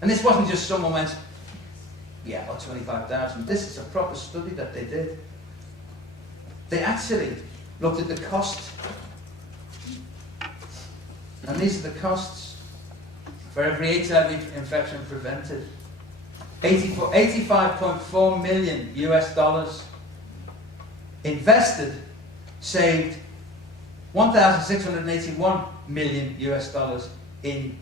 And this wasn't just someone went, yeah, about 25,000. This is a proper study that they did. They actually looked at the cost. And these are the costs for every HIV infection prevented. 85.4 million US dollars. Invested, saved 1,681 million US dollars in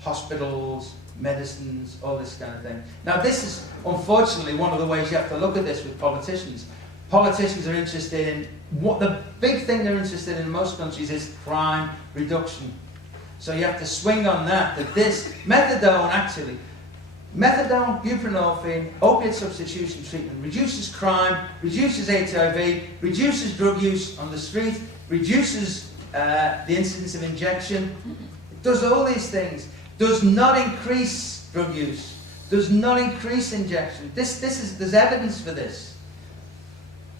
hospitals, medicines, all this kind of thing. Now this is unfortunately one of the ways you have to look at this with politicians. Politicians are interested in, what the big thing they're interested in most countries is crime reduction. So you have to swing on that this methadone actually, methadone, buprenorphine, opiate substitution treatment reduces crime, reduces HIV, reduces drug use on the street, reduces the incidence of injection. It does all these things. Does not increase drug use. Does not increase injection. There's evidence for this.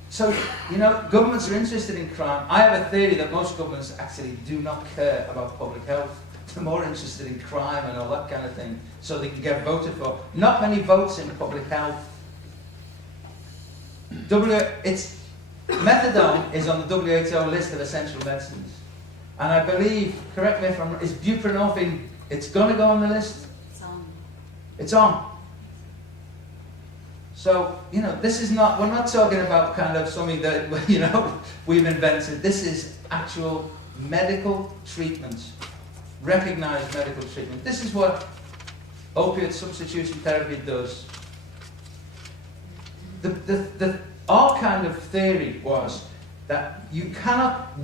So, you know, governments are interested in crime. I have a theory that most governments actually do not care about public health. They're more interested in crime and all that kind of thing, so they can get voted for. Not many votes in public health. Methadone is on the WHO list of essential medicines. And I believe, correct me if I'm wrong, is buprenorphine, it's going to go on the list? It's on. It's on. So, you know, this is not, we're not talking about kind of something that, you know, we've invented. This is actual medical treatment, recognized medical treatment. This is what opiate substitution therapy does. Our kind of theory was that you cannot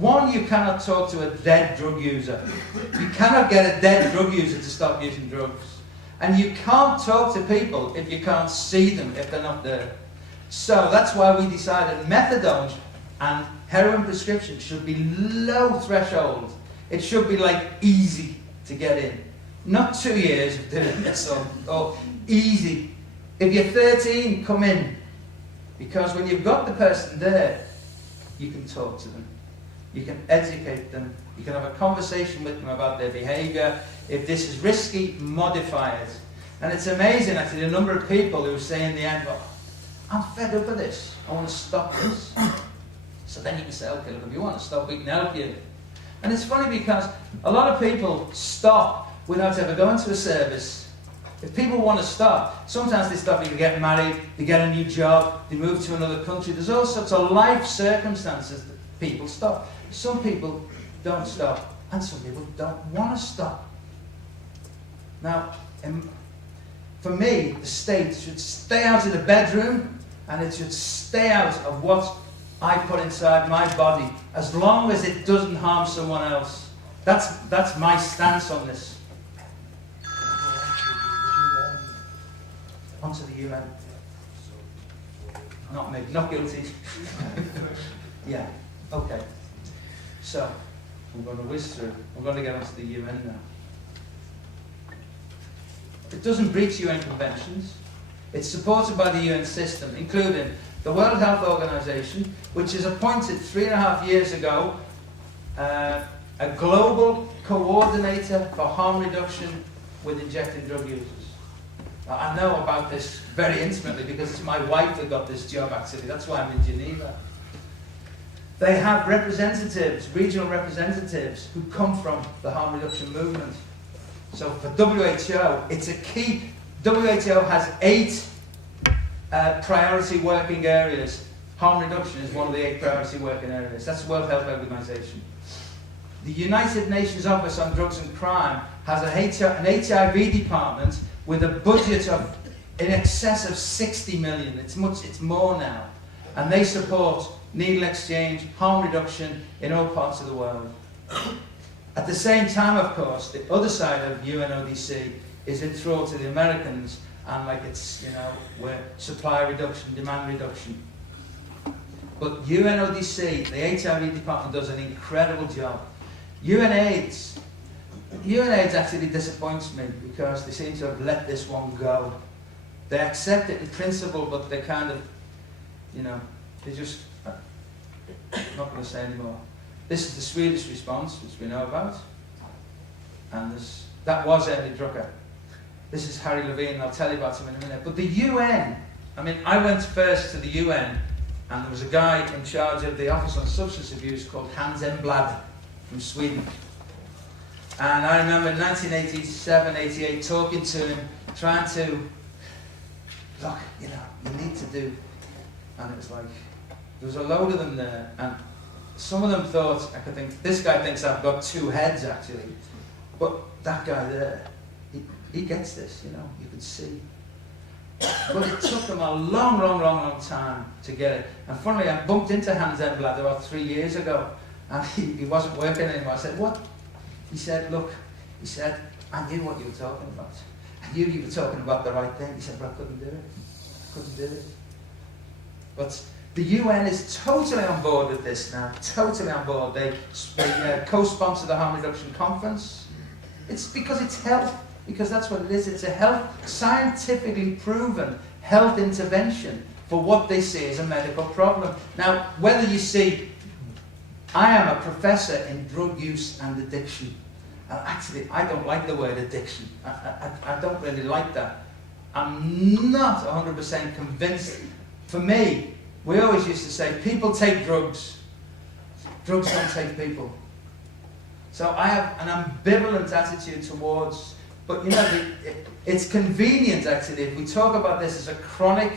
talk to a dead drug user. You cannot get a dead drug user to stop using drugs. And you can't talk to people if you can't see them, if they're not there. So that's why we decided methadone and heroin prescription should be low threshold. It should be like easy to get in. Not 2 years of doing this or easy. If you're 13, come in. Because when you've got the person there, you can talk to them. You can educate them. You can have a conversation with them about their behaviour. If this is risky, modify it. And it's amazing actually the number of people who say in the end, well, I'm fed up with this. I want to stop this. So then you can say, okay, look, if you want to stop, we can help you. And it's funny because a lot of people stop without ever going to a service. If people want to stop, sometimes they stop, they get married, they get a new job, they move to another country. There's all sorts of life circumstances that people stop. Some people don't stop, and some people don't want to stop. Now, for me, the state should stay out of the bedroom, and it should stay out of what I put inside my body, as long as it doesn't harm someone else. That's my stance on this. Onto the UN. Not me, not guilty. Yeah, okay. So, we're going to whiz through. We're going to get onto the UN now. It doesn't breach UN conventions. It's supported by the UN system, including the World Health Organization, which has appointed 3.5 years ago a global coordinator for harm reduction with injecting drug users. I know about this very intimately because it's my wife that got this job actually. That's why I'm in Geneva. They have representatives, regional representatives, who come from the harm reduction movement. So for WHO, it's a key. WHO has 8 priority working areas. Harm reduction is one of the 8 priority working areas. That's the World Health Organization. The United Nations Office on Drugs and Crime has an HIV department with a budget of in excess of 60 million. It's more now. And they support needle exchange, harm reduction in all parts of the world. At the same time, of course, the other side of UNODC is enthralled to the Americans, and like it's, you know, where supply reduction, demand reduction. But UNODC, the HIV department, does an incredible job. UNAIDS actually disappoints me because they seem to have let this one go. They accept it in principle, but they kind of, you know, they just, I'm not going to say anymore. This is the Swedish response, which we know about. And that was Emily Drucker. This is Harry Levine, I'll tell you about him in a minute. But the UN, I mean, I went first to the UN, and there was a guy in charge of the Office on Substance Abuse called Hans Emblad from Sweden. And I remember in 1987, 88, talking to him, trying to, look, you know, you need to do, and it was like, there was a load of them there, and some of them thought, I could think, this guy thinks I've got two heads actually, but that guy there, he gets this, you know, you could see. But it took them a long time to get it. And funnily, I bumped into Hans Emblad about 3 years ago, and he wasn't working anymore. I said, what? He said, look, he said, I knew what you were talking about. I knew you were talking about the right thing. He said, but I couldn't do it. I couldn't do it. But the UN is totally on board with this now, totally on board. They co-sponsor the harm reduction conference. It's because it's health, because that's what it is. It's a health, scientifically proven health intervention for what they see as a medical problem. Now, whether you see, I am a professor in drug use and addiction. Actually, I don't like the word addiction. I don't really like that. I'm not 100% convinced. For me, we always used to say, people take drugs. Drugs don't take people. So I have an ambivalent attitude towards, but you know, it's convenient actually. If we talk about this as a chronic,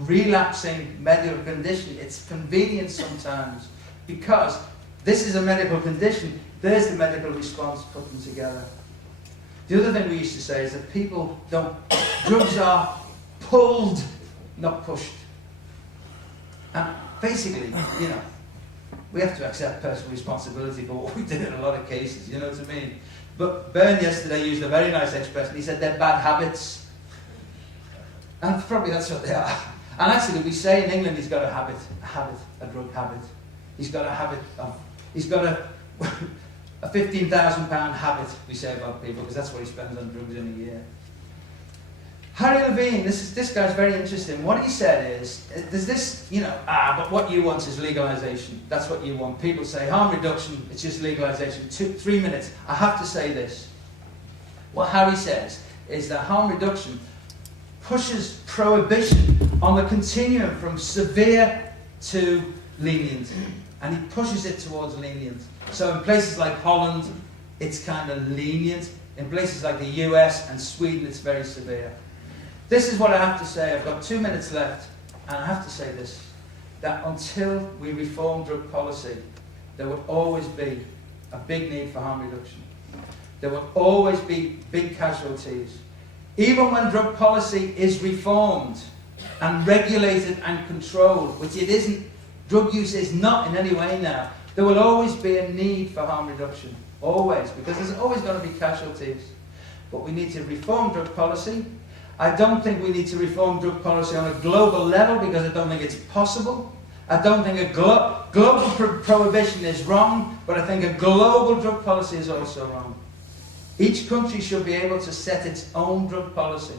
relapsing medical condition, it's convenient sometimes because this is a medical condition, there's the medical response, put them together. The other thing we used to say is that people don't, drugs are pulled, not pushed. And basically, you know, we have to accept personal responsibility for what we did in a lot of cases, you know what I mean? But Byrne yesterday used a very nice expression. He said they're bad habits. And probably that's what they are. And actually we say in England he's got a habit, a drug habit. He's got a habit of, he's got a £15,000 habit, we say about people, because that's what he spends on drugs in a year. Harry Levine, this guy's very interesting. What he said is, there's this, you know, but what you want is legalization. That's what you want. People say harm reduction, it's just legalization. 3 minutes. I have to say this. What Harry says is that harm reduction pushes prohibition on the continuum from severe to lenient. And he pushes it towards lenient. So in places like Holland, it's kind of lenient. In places like the US and Sweden, it's very severe. This is what I have to say. I've got 2 minutes left, and I have to say this, that until we reform drug policy, there will always be a big need for harm reduction. There will always be big casualties. Even when drug policy is reformed and regulated and controlled, which it isn't, drug use is not in any way now, there will always be a need for harm reduction. Always, because there's always going to be casualties. But we need to reform drug policy. I don't think we need to reform drug policy on a global level because I don't think it's possible. I don't think a global prohibition is wrong, but I think a global drug policy is also wrong. Each country should be able to set its own drug policy.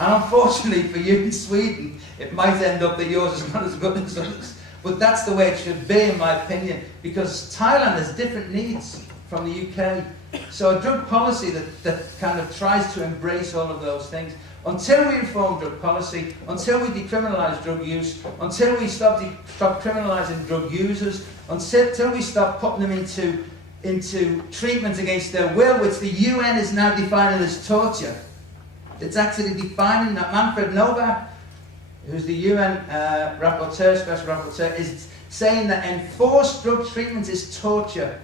And unfortunately for you in Sweden, it might end up that yours is not as good as others. But that's the way it should be, in my opinion, because Thailand has different needs from the UK. So a drug policy that kind of tries to embrace all of those things, until we reform drug policy, until we decriminalise drug use, until we stop criminalising drug users, until we stop putting them into treatment against their will, which the UN is now defining as torture. It's actually defining that. Manfred Novak, who's the UN rapporteur, special rapporteur, is saying that enforced drug treatment is torture.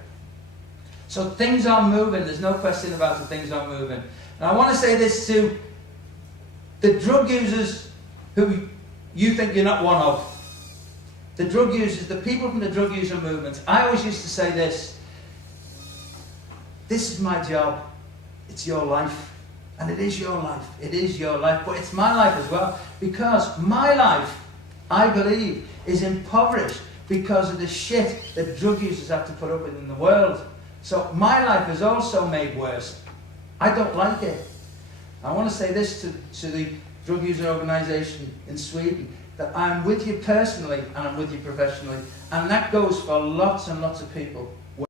So things are moving, there's no question about it, things are moving. And I want to say this to the drug users who you think you're not one of. The drug users, the people from the drug user movement. I always used to say this is my job, it's your life. And it is your life, it is your life, but it's my life as well. Because my life, I believe, is impoverished because of the shit that drug users have to put up with in the world. So my life is also made worse. I don't like it. I want to say this to the drug user organisation in Sweden, that I'm with you personally and I'm with you professionally. And that goes for lots and lots of people.